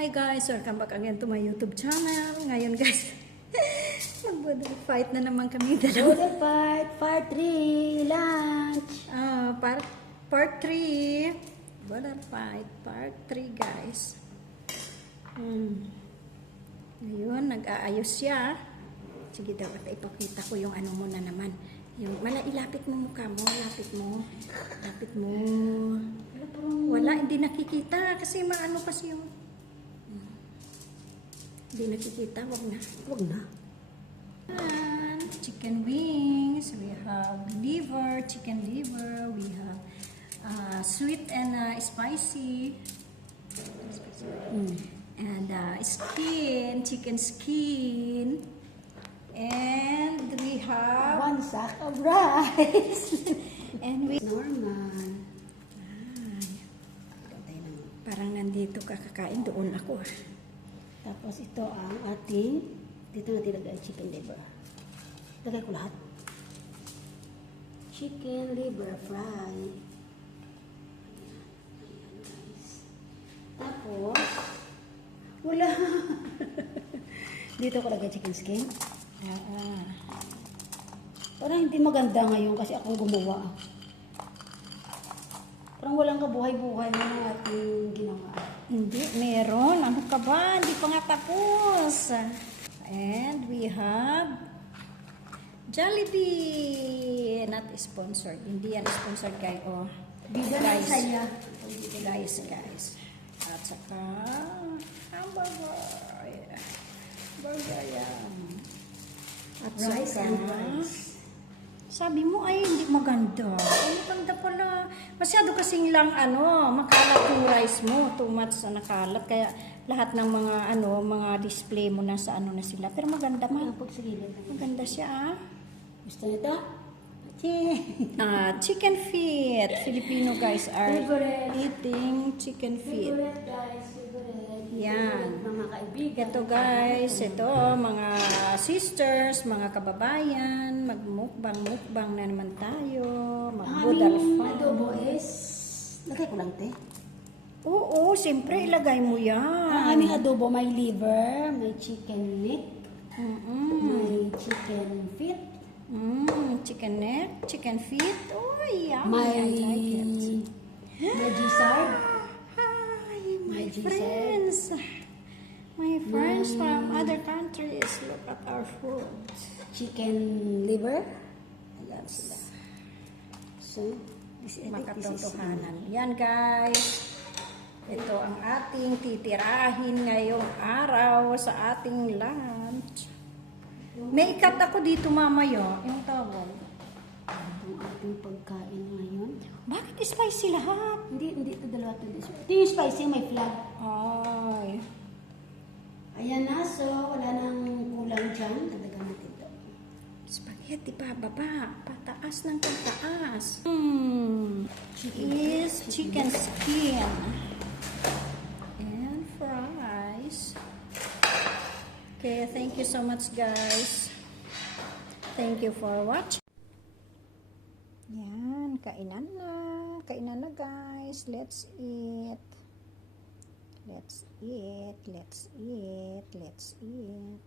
Hi guys, welcome back again to my YouTube channel. Ngayon guys, mag-budol fight na naman kami dalawa. Budol fight, part 3, lunch. Part 3. Budol fight, part 3 guys. Ngayon, nag-aayos siya. Sige daw, ipakita ko yung ano mo na naman. Yung, ilapit mo mukha mo, lapit mo. Lapit mo. Wala, hindi nakikita kasi maano kasi yung hindi nakikita, wag na. Huwag na. Chicken wings, we have liver, chicken liver, we have sweet and spicy. And skin, chicken skin. And we have One sack of rice. and we Normal. parang nandito kakakain doon ako. Tapos ito ang ating, dito natin lagay chicken liver. Lagay ko lahat. Chicken liver fry. Ayan guys. Tapos, wala. Dito ko lagay chicken skin. Parang hindi maganda ngayon kasi akong gumawa. Parang walang kabuhay-buhay na ating ginawa. Hindi, meron. Ano ka ba? Hindi pa nga tapos. And we have Jollibee. Not sponsored. Hindi yan sponsored guys. Oh, guys. Guys. At saka hamburger. Burger yan. At Rice saka, and rice. sabi mo ay hindi maganda. Ay maganda pala. Masyado kasing lang makalat yung rice mo. Too much na nakalat. Kaya lahat ng mga display mo na sa na sila. Pero maganda ma. Maganda siya Gusto nito? Chicken feet. Filipino guys are Favorite. eating chicken feet. Favorite guys, favorite. Yan. Mga kaibigan. Ito guys, ito mga sisters, mga kababayan, magmukbang na naman tayo, magbudal Ang fun. adobo is, lagay ko lang te. Oo, siyempre ilagay mo yan. Ang aming adobo may liver, may chicken neck, may chicken feet, Chicken neck, chicken feet. Oh, yeah. may I like it. gizzard, Hi, my May friends. My friends from other countries, look at our food. chicken liver. Ayan sila. So, this is Makatotohanan. Yan guys. Ito ang ating titirahin ngayong araw sa ating lunch. May ikat ako dito mamaya. Yung tawag. ang ating pagkain ngayon. Bakit spicy lahat? Hindi ito dalawa ito. Ito yung spicy, may flag. Ay. Ayan na, so wala nang kulang dyan. Dadagan natin ito. Spaghetti pa, baba. Pataas ng pataas. Is chicken skin. And fries. Okay, thank you so much guys. Thank you for watching. Yan, kainan na. Kainan na guys. Let's eat. Let's eat. Let's eat. Let's eat.